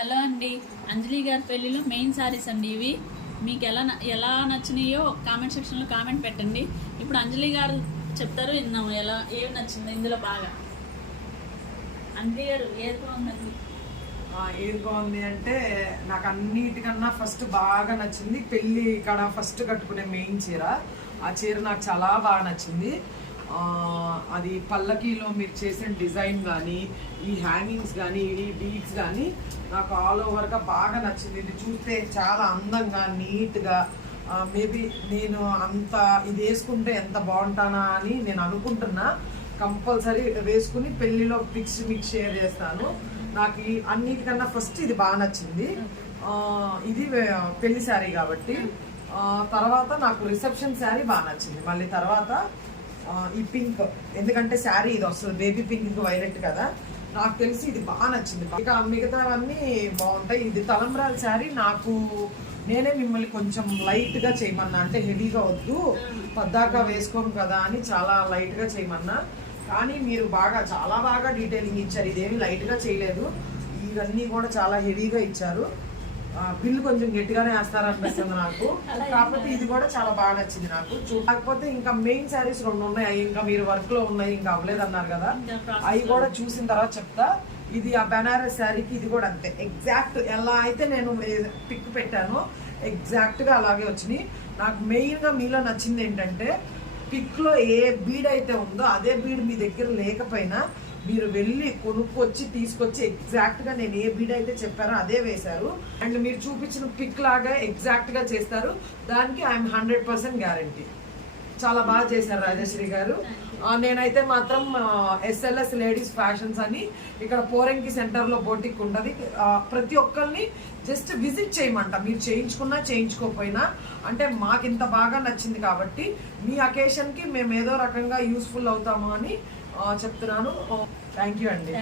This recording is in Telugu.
హలో అండి, అంజలి గారి పెళ్ళిలో మెయిన్ శారీస్ అండి ఇవి. మీకు ఎలా నచ్చినాయో కామెంట్ సెక్షన్లో కామెంట్ పెట్టండి. ఇప్పుడు అంజలి గారు చెప్తారు, విన్నాము ఏమి నచ్చింది ఇందులో బాగా. అంజలి గారు ఏది బాగుందండి? ఏది బాగుంది అంటే నాకు అన్నిటికన్నా ఫస్ట్ బాగా నచ్చింది పెళ్ళి ఇక్కడ ఫస్ట్ కట్టుకునే మెయిన్ చీర. ఆ చీర నాకు చాలా బాగా నచ్చింది. అది పల్లకీలో మీరు చేసిన డిజైన్ కానీ, ఈ హ్యాంగింగ్స్ కానీ, ఈ బీడ్స్ కానీ నాకు ఆల్ ఓవర్గా బాగా నచ్చింది. ఇది చూస్తే చాలా అందంగా నీట్గా, మేబీ నేను అంత ఇది వేసుకుంటే ఎంత బాగుంటానా అని నేను అనుకుంటున్నా. కంపల్సరీ వేసుకుని పెళ్ళిలో పిక్స్ మీకు షేర్ చేస్తాను. నాకు అన్నిటికన్నా ఫస్ట్ ఇది బాగా నచ్చింది. ఇది పెళ్లి శారీ కాబట్టి. తర్వాత నాకు రిసెప్షన్ శారీ బాగా నచ్చింది. మళ్ళీ తర్వాత ఈ పింక్, ఎందుకంటే శారీ ఇది వస్తుంది బేబీ పింక్ వైలెట్ కదా, నాకు తెలిసి ఇది బాగా నచ్చింది. ఇక మిగతావన్నీ బాగుంటాయి. ఇది తలంబ్రాల శారీ. నేనే మిమ్మల్ని కొంచెం లైట్గా చేయమన్నా, అంటే హెవీగా వద్దు పద్దాకా వేసుకోను కదా అని చాలా లైట్గా చేయమన్నా. కానీ మీరు చాలా బాగా డీటెయిలింగ్ ఇచ్చారు. ఇదేమి లైట్గా చేయలేదు, ఇవన్నీ కూడా చాలా హెవీగా ఇచ్చారు. బిల్లు కొంచెం గట్టిగానే వేస్తారనిపిస్తుంది నాకు. కాకపోతే ఇది కూడా చాలా బాగా నచ్చింది నాకు. కాకపోతే ఇంకా మెయిన్ శారీస్ 2 ఉన్నాయి, ఇంకా మీరు వర్క్ లో ఉన్నాయి, ఇంకా అవ్వలేదు అన్నారు కదా, అవి కూడా చూసిన తర్వాత చెప్తా. ఇది ఆ బెనారస్ శారీకి ఇది కూడా అంతే, ఎగ్జాక్ట్ ఎలా అయితే నేను పిక్ పెట్టానో ఎగ్జాక్ట్ గా అలాగే వచ్చినాయి. నాకు మెయిన్ గా మీలో నచ్చింది ఏంటంటే, పిక్ లో ఏ బీడ్ అయితే ఉందో అదే బీడ్ మీ దగ్గర లేకపోయినా మీరు వెళ్ళి కొనుక్కొచ్చి తీసుకొచ్చి ఎగ్జాక్ట్ గా నేను ఏ బీడ్ అయితే చెప్పారో అదే వేశారు. అండ్ మీరు చూపించిన పిక్ లాగా ఎగ్జాక్ట్ గా చేస్తారు. దానికి ఐఎమ్ 100% గ్యారంటీ. చాలా బాగా చేశారు రాజశ్రీ గారు. నేనైతే మాత్రం SLS లేడీస్ ఫ్యాషన్స్ అని ఇక్కడ పోరంకి సెంటర్ లో బోటిక్ ఉంటది. ప్రతి ఒక్కరిని జస్ట్ విజిట్ చేయమంట, మీరు చేయించుకున్నా చేయించుకోకపోయినా. అంటే మాకు ఇంత బాగా నచ్చింది కాబట్టి మీ అకేషన్ కి మేము ఏదో రకంగా యూస్ఫుల్ అవుతాము అని చెప్తున్నాను. థ్యాంక్ యూ అండి.